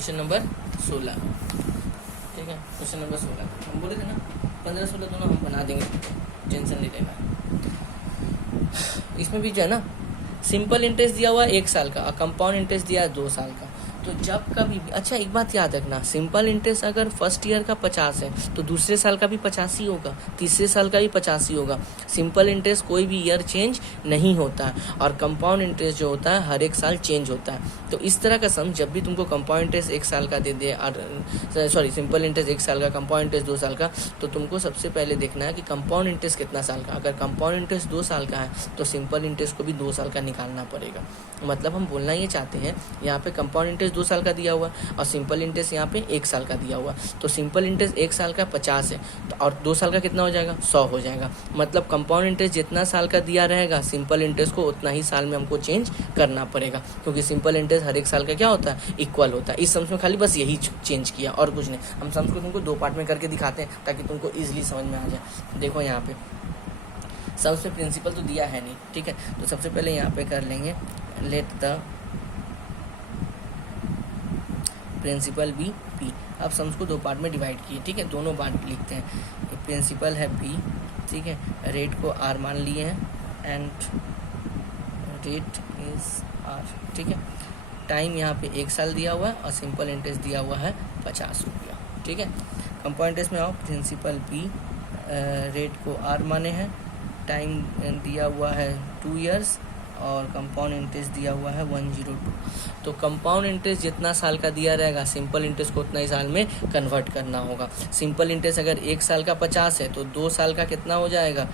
Question number 16, ठीक है। Question number 16 हम बोले थे ना 15-16 दोनों हम बना देंगे, टेंशन नहीं लेना। इसमें भी जो है ना सिंपल इंटरेस्ट दिया हुआ है 1 साल का और कंपाउंड इंटरेस्ट दिया है 2 साल का। तो जब कभी भी, अच्छा एक बात याद रखना, सिंपल इंटरेस्ट अगर फर्स्ट ईयर का 50 है तो दूसरे साल का भी 50 ही होगा, तीसरे साल का भी 50 ही होगा। सिंपल इंटरेस्ट कोई भी ईयर चेंज नहीं होता है और कंपाउंड इंटरेस्ट जो होता है हर एक साल चेंज होता है। तो इस तरह का सम जब भी तुमको कंपाउंड इंटरेस्ट 1 साल का दे दे और सॉरी सिंपल इंटरेस्ट 1 साल का, कंपाउंड इंटरेस्ट 2 साल का, तो तुमको सबसे पहले देखना है कि कंपाउंड इंटरेस्ट कितना साल का। अगर कंपाउंड इंटरेस्ट 2 साल का है तो सिंपल इंटरेस्ट को भी 2 साल का निकालना पड़ेगा। मतलब हम बोलना ये चाहते हैं यहाँ पे कंपाउंड इंटरेस्ट 2 साल का दिया हुआ और सिंपल इंटरेस्ट यहाँ पे 1 साल का दिया हुआ। तो सिंपल इंटरेस्ट 1 साल का 50 है तो और 2 साल का कितना हो जाएगा, 100 हो जाएगा। मतलब कंपाउंड इंटरेस्ट जितना साल का दिया रहेगा सिंपल इंटरेस्ट को उतना ही साल में हमको चेंज करना पड़ेगा, क्योंकि सिंपल इंटरेस्ट हर एक साल का क्या होता है, इक्वल होता है। इस सम्स में खाली बस यही चेंज किया और कुछ नहीं। हम सम्स को तुमको 2 पार्ट में करके दिखाते हैं ताकि तुमको ईजिली समझ में आ जाए। देखो यहाँ पे सम्स में प्रिंसिपल तो दिया है नहीं, ठीक है। तो सबसे पहले यहाँ पे कर लेंगे let the principal be P. अब सम्स को 2 पार्ट में डिवाइड किए, ठीक है। दोनों पार्ट लिखते हैं। प्रिंसिपल है पी, ठीक है। रेट को आर मान लिए हैं एंड रेट इज आर, ठीक है। टाइम यहाँ पे 1 साल दिया हुआ है और सिंपल इंटरेस्ट दिया हुआ है 50 रुपया, ठीक है। कंपाउंड इंटरेस्ट में आओ, प्रिंसिपल पी, रेट को आर माने हैं, टाइम दिया हुआ है 2 ईयर्स और कंपाउंड इंटरेस्ट दिया हुआ है 102। तो कंपाउंड इंटरेस्ट जितना साल का दिया रहेगा सिंपल इंटरेस्ट को उतना ही साल में कन्वर्ट करना होगा। सिंपल इंटरेस्ट अगर 1 साल का 50 है तो 2 साल का कितना हो जाएगा,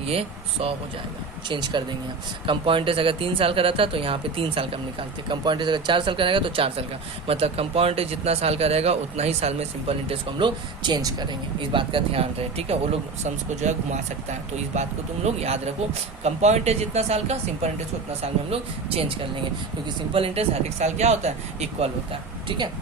ये 100 हो जाएगा। चेंज कर देंगे यहाँ। कंपाउंड इंटरेस्ट अगर 3 साल का रहता है तो यहाँ पे 3 साल का हम निकालते हैं। कंपाउंड इंटरेस्ट अगर 4 साल का रहेगा तो 4 साल का, मतलब कंपाउंड इंटरेस्ट जितना साल का रहेगा उतना ही साल में सिंपल इंटरेस्ट को हम लोग चेंज करेंगे। इस बात का ध्यान रहे, ठीक है। वो लोग सम्स को जो है घुमा सकता है, तो इस बात को तुम लोग याद रखो। कंपाउंड इंटरेस्ट जितना साल का, सिंपल इंटरेस्ट को उतना साल में हम लोग चेंज कर लेंगे, क्योंकि सिंपल इंटरेस्ट हर एक साल क्या होता है, इक्वल होता है, ठीक है।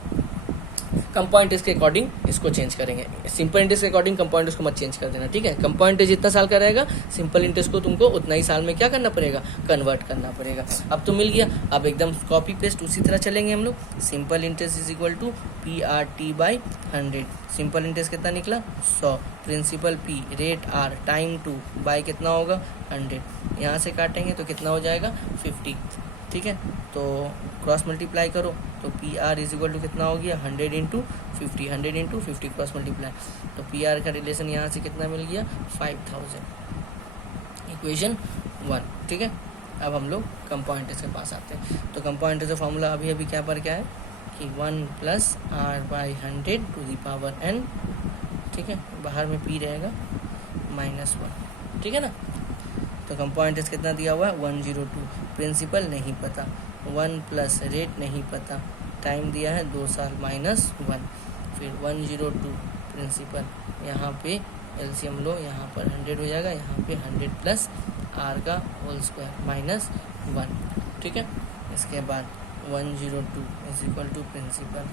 कंपाउंड इंटरेस्ट के अकॉर्डिंग इसको चेंज करेंगे, सिंपल इंटरेस्ट के अकॉर्डिंग कंपाउंड इंटरेस्ट को मत चेंज कर देना, ठीक है। कंपाउंड इंटरेस्ट जितना साल का रहेगा सिंपल इंटरेस्ट को तुमको उतना ही साल में क्या करना पड़ेगा, कन्वर्ट करना पड़ेगा। अब तो मिल गया। अब एकदम कॉपी पेस्ट उसी तरह चलेंगे हम लोग। Simple interest is equal to P R T by 100। Simple interest कितना निकला, 100। Principal P, rate R, time 2 by कितना होगा, 100। यहाँ से काटेंगे तो कितना हो जाएगा, 50, ठीक है। तो क्रॉस मल्टीप्लाई करो तो P R is equal to कितना हो गया, 100 इंटू 50, 100 इंटू 50 क्रॉस मल्टीप्लाई, तो पी आर का रिलेशन यहाँ से कितना मिल गया, 5000। इक्वेशन 1, ठीक है। अब हम लोग कंपाउंड इंटरेस्ट के पास आते हैं। तो कंपाउंड इंटरेस्ट का फॉर्मूला अभी क्या पर क्या है कि 1 plus R by 100 to the power n, ठीक है। बाहर में पी रहेगा -1, ठीक है ना। तो कंपाउंड इंटरेस्ट कितना दिया हुआ है, 102। प्रिंसिपल नहीं पता, 1 प्लस रेट नहीं पता, टाइम दिया है 2 साल -1, फिर 102 प्रिंसिपल, यहाँ पे एलसीएम लो, यहाँ पर 100 हो जाएगा, यहाँ पे 100 प्लस आर का होल स्क्वायर -1, ठीक है। इसके बाद 102 इज इक्वल टू प्रिंसिपल,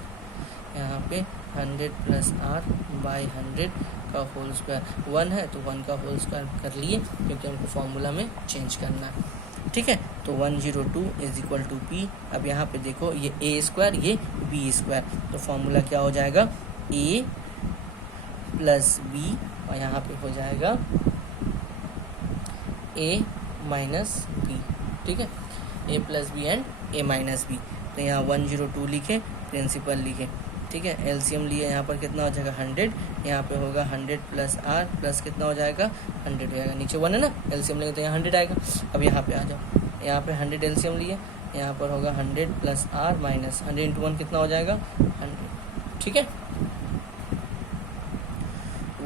यहाँ पे 100 प्लस आर बाई 100 का होल स्क्वायर, 1 है तो 1 का होल स्क्वायर कर लिए, क्योंकि हमको फॉर्मूला में चेंज करना है, ठीक है। तो 102 इज इक्वल टू पी। अब यहाँ पे देखो ये ए स्क्वायर, ये बी स्क्वायर, तो फॉर्मूला क्या हो जाएगा, ए प्लस बी और यहाँ पे हो जाएगा ए माइनस बी, ठीक है। A plus B and A minus B. तो यहाँ 102 लिखे, प्रिंसिपल लिखे, ठीक है। एलसीएम लिए, यहाँ पर कितना हो जाएगा 100, यहाँ पे होगा 100 प्लस आर प्लस कितना हो जाएगा 100 हो जाएगा, नीचे 1 है ना, एलसीएम लेंगे तो यहाँ 100 आएगा। अब यहाँ पे आ जाओ, यहाँ पे 100 एलसीएम लिए, यहाँ पर होगा 100 प्लस आर माइनस 100 इंटू 1 कितना हो जाएगा 100, ठीक है।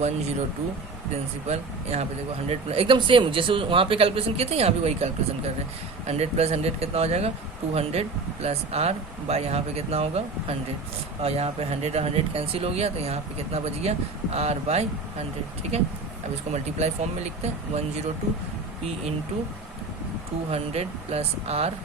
102 प्रिंसिपल, यहाँ पे देखो 100 प्लस, एकदम सेम जैसे वहाँ पे कैलकुलेशन किए थे यहाँ भी वही कैलकुलेशन कर रहे हैं। 100 प्लस 100 कितना हो जाएगा 200 प्लस आर बाय यहाँ पे कितना होगा 100, और यहाँ पे 100 और 100 कैंसिल हो गया तो यहाँ पे कितना बच गया आर बाय 100, ठीक है। अब इसको मल्टीप्लाई फॉर्म में लिखते हैं, 102 P into 200 plus R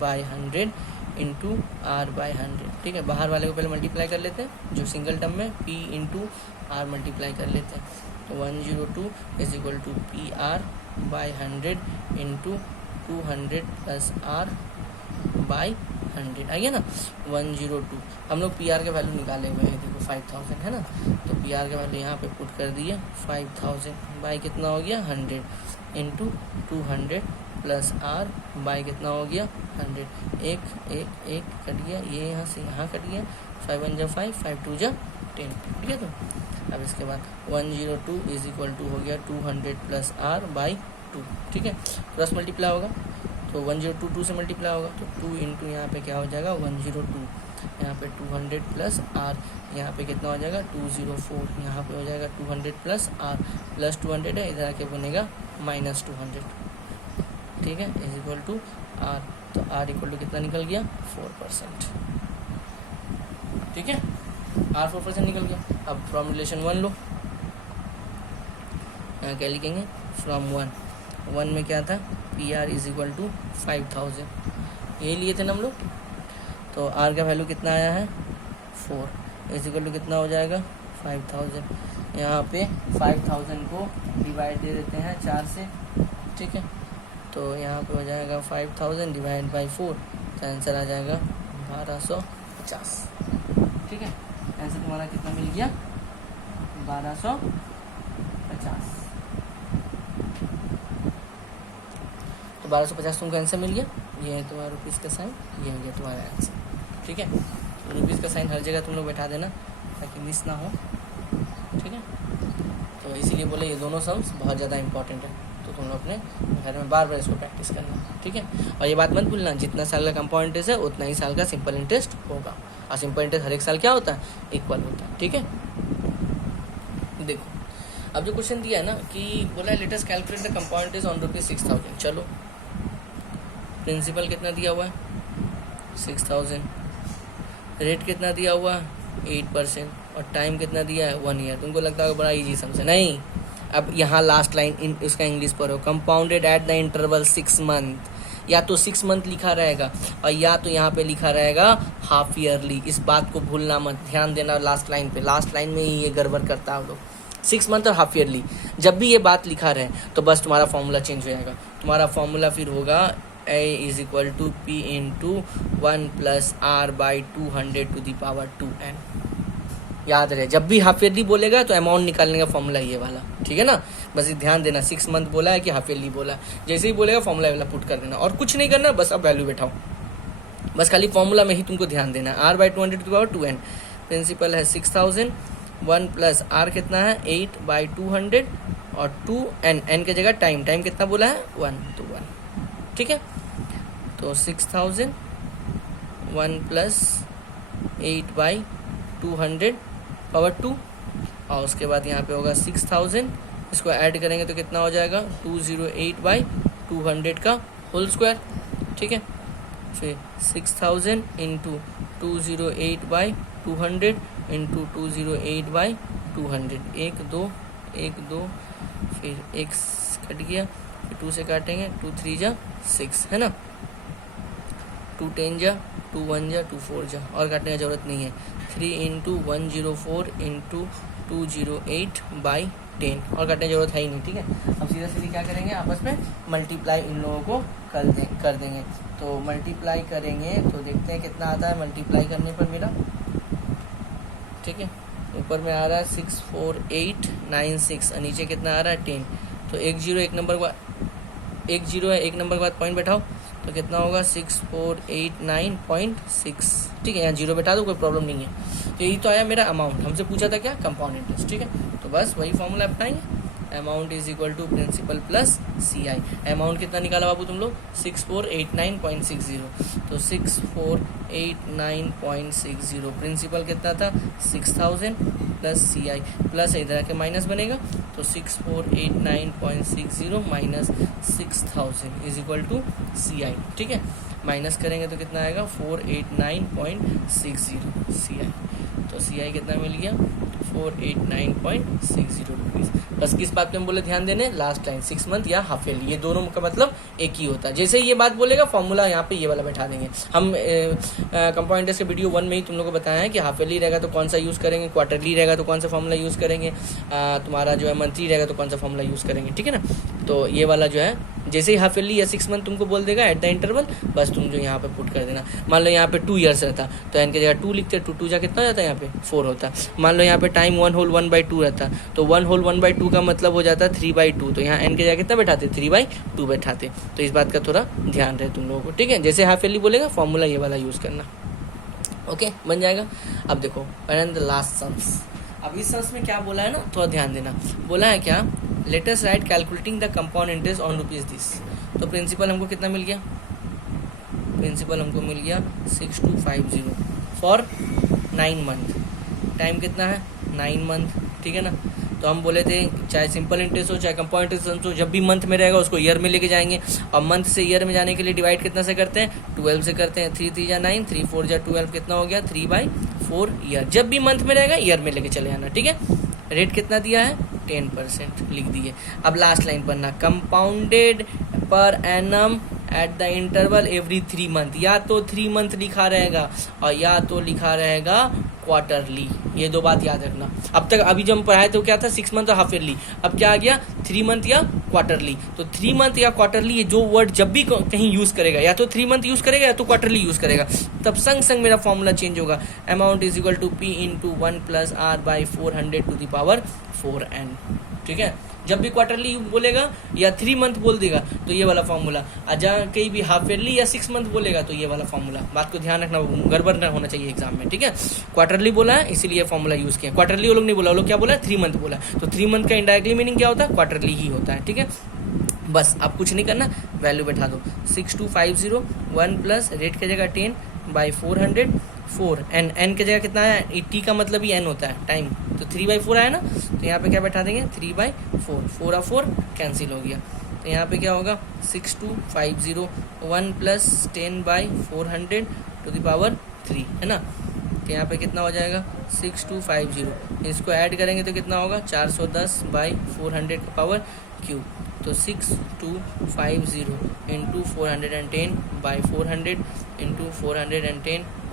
by 100 into R by 100, ठीक है। बाहर वाले को पहले मल्टीप्लाई कर लेते हैं, जो सिंगल टर्म में पी इंटू आर मल्टीप्लाई कर लेते हैं। तो 102 is equal to P R by 100 into 200 plus R by 100 आ गया ना 102। हम लोग पी आर के वैल्यू निकाले हुए हैं, देखो 5000 है ना, तो पी आर के वैल्यू यहाँ पे पुट कर दिए 5000 बाई कितना हो गया 100 इंटू 200 प्लस आर बाई कितना हो गया 100। एक कट गया, ये यहाँ से यहाँ कट गया, 5 1 जा 5 5 2 जा 10, ठीक है। तो अब इसके बाद 102 इज इक्वल टू हो गया 200 प्लस आर बाई 2, ठीक है। क्रॉस मल्टीप्लाई होगा तो 102 2 से मल्टीप्लाई होगा, तो 2 इंटू यहाँ पे क्या हो जाएगा 102, यहाँ पे 200 प्लस आर, यहाँ पे कितना हो जाएगा 204, यहाँ पे हो जाएगा 200 प्लस आर प्लस 200 है, इधर आके बनेगा माइनस 200, ठीक है, इज इक्वल टू आर। तो आर इक्वल टू कितना निकल गया 4%, ठीक है, आर 4% निकल गया। अब फ्रॉम रिलेशन 1 लो, यहाँ क्या लिखेंगे फ्रॉम 1 में क्या था P R is equal to 5000, ये लिए थे ना हम लोग। तो आर का वैल्यू कितना आया है 4 इज इक्वल टू कितना हो जाएगा 5000। यहाँ पे 5000 को डिवाइड दे देते हैं 4 से, ठीक है, तो यहाँ पे हो जाएगा 5000 डिवाइड बाई 4, तो आंसर आ जाएगा 1250, ठीक है। आंसर तुम्हारा कितना मिल गया 1250। तो 1250 तुमको आंसर मिल गया, ये है तुम्हारा रुपीज़ का साइन, ये हो गया तुम्हारा आंसर, ठीक है। तो रुपीज़ का साइन हर जगह तुम लोग बैठा देना ताकि मिस ना हो, ठीक है। तो इसीलिए बोले ये दोनों सम्स बहुत ज़्यादा इंपॉर्टेंट है, तो तुम लोग अपने घर में बार बार इसको प्रैक्टिस करना, ठीक है। और ये बात मत भूलना, जितना साल का कंपाउंड इंटरेस्ट है उतना ही साल का सिंपल इंटरेस्ट होगा, और सिंपल इंटरेस्ट हर एक साल क्या होता है इक्वल होता है, ठीक है। देखो अब जो क्वेश्चन दिया है ना कि बोला है let us calculate the compound interest on ₹6000, चलो प्रिंसिपल कितना दिया हुआ है 6000, रेट कितना दिया हुआ है 8%, और टाइम कितना दिया है 1 ईयर। तुमको लगता है बड़ा इजी समझे, नहीं। अब यहाँ लास्ट लाइन इसका इंग्लिश पढ़ो, compounded at the interval 6 month, या तो 6 मंथ लिखा रहेगा और या तो यहाँ पे लिखा रहेगा हाफ ईयरली। इस बात को भूलना मत, ध्यान देना लास्ट लाइन पे, लास्ट लाइन में ही ये गड़बड़ करता है हम लोग, 6 मंथ और हाफ ईयरली। जब भी ये बात लिखा रहे तो बस तुम्हारा फॉर्मूला चेंज हो जाएगा, तुम्हारा फॉर्मूला फिर होगा A is equal to P into 1 plus R by 200 to the power 2n। याद रहे, जब भी हाफ ईयरली बोलेगा तो अमाउंट निकालने का फॉर्मूला ये वाला, ठीक है ना। बस ध्यान देना 6 मंथ बोला है कि हाफ ईयरली बोला है, जैसे ही बोलेगा फॉर्मूला वाला पुट कर देना, और कुछ नहीं करना, बस अब वैल्यू बैठाओ, बस खाली फॉर्मूला में ही तुमको ध्यान देना है। R by 200 to the power 2n, principal है 6000, 1 प्लस R कितना है 8 बाई 200 और 2n की जगह टाइम कितना बोला है 1 तो 1, ठीक है। तो 6000 1 प्लस 8 बाई 200 पावर 2, और उसके बाद यहाँ पे होगा 6000, इसको ऐड करेंगे तो कितना हो जाएगा 208 बाई 200 का होल स्क्वायर, ठीक है। फिर 6000 इंटू 208 बाई 200 इंटू 208 बाई 200, 1 2 फिर एक कट गया, फिर 2 से काटेंगे, 2 3 जा 6 है ना, 2 10 जा 2 1 जा 2 4 जा, और काटने की ज़रूरत नहीं है। 3 इंटू 104 इंटू 208 बाई 10, और काटने की ज़रूरत है ही नहीं, ठीक है। अब सीधा सीधी क्या करेंगे, आपस में मल्टीप्लाई इन लोगों को कर देंगे। तो मल्टीप्लाई करेंगे तो देखते हैं कितना आता है मल्टीप्लाई करने पर मेरा, ठीक है। ऊपर में आ रहा है 64896 और नीचे कितना आ रहा है 10, तो 1 0 1 नंबर का 1 0 है, 1 नंबर के बाद पॉइंट बैठाओ तो कितना होगा 6489.6, ठीक है। यहाँ 0 बैठा दो, कोई प्रॉब्लम नहीं है। तो यही तो आया मेरा अमाउंट, हमसे पूछा था क्या कंपाउंड इंटरेस्ट, ठीक है। तो बस वही फॉर्मूला अपनाएंगे, amount is equal to principal plus CI। Amount कितना निकाला बाबू तुम लोग 6489.60, तो 6489.60, प्रिंसिपल कितना था 6000 प्लस CI, प्लस इधर आके माइनस बनेगा, तो 6489.60 minus 6000 is equal to CI, ठीक है। माइनस करेंगे तो कितना आएगा 489.60 CI, तो CI कितना मिल गया 489.60 रुपीज़। बस किस बात पे हम बोले ध्यान देने, लास्ट लाइन 6 मंथ या हाफ ईयरली, ये दोनों का मतलब एक ही होता है। जैसे ही ये बात बोलेगा फॉर्मूला यहाँ पे ये वाला बैठा देंगे। हम कंपाउंड इंटरेस्ट के वीडियो 1 में ही तुम लोगों को बताया है कि हाफ ईयरली रहेगा तो कौन सा यूज़ करेंगे, क्वार्टरली रहेगा तो कौन सा फॉर्मूला यूज़ करेंगे, तुम्हारा जो है मंथली रहेगा तो कौन सा फॉर्मूला यूज़ करेंगे, ठीक है ना। तो ये वाला जो है जैसे ही हाफ ईयरली या 6 मंथ तुमको बोल देगा एट द इंटरवल, बस तुम जो यहाँ पे पुट कर देना। मान लो यहाँ पे 2 ईयर्स रहता तो एन की जगह 2 लिखते, 2 2 जा कितना हो जाता है यहाँ पे 4 होता। मान लो यहाँ पे टाइम 1 होल 1/2 रहता तो 1 होल 1/2 का मतलब हो जाता 3/2, तो यहाँ एन की जगह कितना बैठाते 3/2 बैठाते। तो इस बात का थोड़ा ध्यान रहे तुम लोगों को, ठीक है। जैसे हाफ ईयरली बोलेगा फॉर्मूला ये वाला यूज़ करना, ओके, बन जाएगा। अब देखो एंड द लास्ट सम्स, अब इस सम्स में क्या बोला है ना, थोड़ा ध्यान देना। बोला है क्या, let us right calculating the compound interest on rupees this. तो प्रिंसिपल हमको कितना मिल गया, प्रिंसिपल हमको मिल गया 6250 फॉर 9 मंथ। टाइम कितना है 9 मंथ, ठीक है ना। तो हम बोले थे चाहे सिंपल इंटरेस्ट हो चाहे कंपाउंड इंटरेस्ट हो, जब भी मंथ में रहेगा उसको ईयर में लेके जाएंगे। और मंथ से ईयर में जाने के लिए डिवाइड कितना से करते हैं, 12 से करते हैं। 3 3 जा 9, 3 4 जा 12, कितना हो गया 3/4 ईयर। जब भी मंथ में रहेगा ईयर में लेके चले जाना, ठीक है। रेट कितना दिया है 10% लिख दिए। अब लास्ट लाइन पढ़ना, compounded per annum at the interval every 3 month. या तो 3 मंथ लिखा रहेगा और या तो लिखा रहेगा क्वार्टरली, ये 2 बात याद रखना। अब तक अभी जब हम पढ़ाए तो क्या था 6 मंथ और हाफ ईयरली, अब क्या आ गया 3 मंथ या क्वार्टरली। तो 3 मंथ या क्वार्टरली ये जो वर्ड जब भी कहीं यूज़ करेगा या तो 3 मंथ यूज़ करेगा या तो क्वार्टरली यूज़ करेगा, तब संग संग मेरा फॉर्मूला चेंज होगा। Amount is equal to P × 1 + R/400⁴n, ठीक है। जब भी क्वार्टरली बोलेगा या 3 मंथ बोल देगा तो ये वाला फॉर्मूला, और जहाँ कहीं भी हाफ ईयरली या 6 मंथ बोलेगा तो ये वाला फॉर्मूला। बात को ध्यान रखना, गड़बड़ ना होना चाहिए एग्जाम में, ठीक है। क्वार्टरली बोला है इसीलिए फॉर्मूला यूज़ किया। क्वार्टरली वो लोग नहीं बोला, वो लोग क्या बोला 3 मंथ बोला, तो 3 मंथ का इनडायरेक्टली मीनिंग क्या होता है, क्वार्टरली ही होता है, ठीक है। बस आप कुछ नहीं करना, वैल्यू बैठा दो 6250 1 + रेट की जगह 10/400 4 एन की जगह कितना है, टी का मतलब ही एन होता है टाइम, तो 3/4 आया ना, तो यहाँ पे क्या बैठा देंगे 3/4, 4 और 4 कैंसिल हो गया। तो यहाँ पे क्या होगा 6250 1 + 10/400⁵ है ना। तो यहाँ पे कितना हो जाएगा 6250, इसको ऐड करेंगे तो कितना होगा 410/400⁵ तो 6250 × 410/400 × 410/400 ×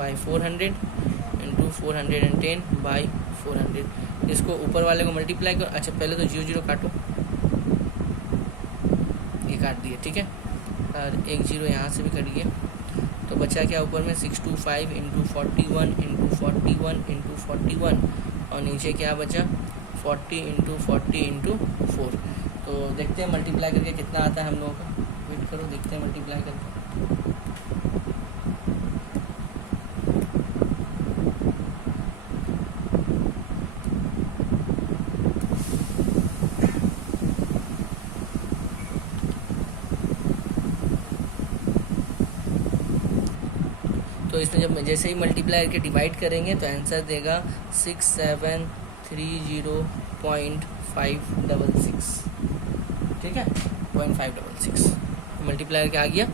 410/400। इसको ऊपर वाले को मल्टीप्लाई करो। अच्छा पहले तो 0 0 काटो, ये काट दिए, ठीक है। और 1 0 यहाँ से भी कट गया, तो बचा क्या ऊपर में 625 × 41 × 41 × 41 और नीचे क्या बचा 40 × 40 × 4। तो देखते हैं मल्टीप्लाई करके कितना आता है हम लोगों का, वेट करो देखते हैं मल्टीप्लाई करके। तो इसमें जब जैसे ही मल्टीप्लाई करके डिवाइड करेंगे तो आंसर देगा 6730.566, ठीक है 0.566 मल्टीप्लाई करके आ गया।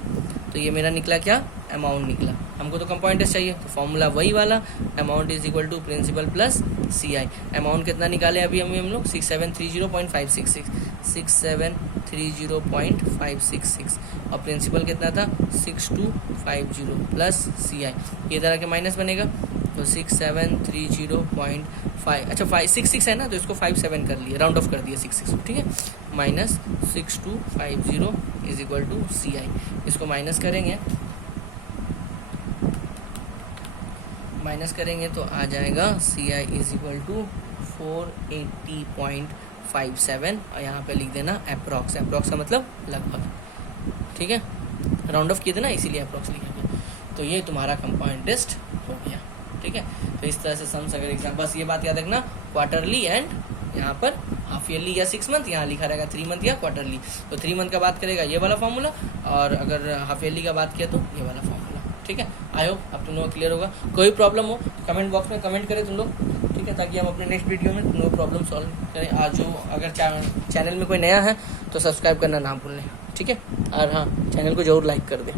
तो ये मेरा निकला क्या, अमाउंट निकला। हमको तो कंपाउंड इंटरेस्ट चाहिए, तो फॉर्मूला वही वाला, amount is equal to principal plus CI। Amount कितना निकाले अभी हम लोग 6730.566, 6730.566 और प्रिंसिपल कितना था 6250 प्लस CI। ये तरह के माइनस बनेगा तो 6730.5, अच्छा 566 है ना, तो इसको 57 कर लिए, राउंड ऑफ कर दिया 66, ठीक है। Minus 6250 is equal to CI। इसको माइनस करेंगे तो आ जाएगा CI इज इक्वल टू 480.57 और यहाँ पे लिख देना अप्रॉक्स, अप्रॉक्स का मतलब लगभग, ठीक है। राउंड ऑफ किए थे ना इसीलिए अप्रॉक्स लिखा गया। तो ये तुम्हारा कंपाउंड इंटरेस्ट हो गया, ठीक है। तो इस तरह से सम्स अगर एग्जाम, बस ये बात याद रखना क्वार्टरली एंड यहाँ पर हाफ ईयरली या 6 मंथ, यहाँ लिखा रहेगा 3 मंथ या क्वार्टरली। तो 3 मंथ का बात करेगा ये वाला फॉर्मूला, और अगर हाफ ईयरली का बात किया तो ये वाला फॉर्मूला, ठीक है। आई होप अब तुम लोग क्लियर होगा। कोई प्रॉब्लम हो कमेंट बॉक्स में कमेंट करें तुम लोग, ठीक है, ताकि हम अपने नेक्स्ट वीडियो में तुम लोग प्रॉब्लम सॉल्व करें। आज जो अगर चैनल में कोई नया है तो सब्सक्राइब करना ना भूलें, ठीक है। और हाँ, चैनल को ज़रूर लाइक कर दें।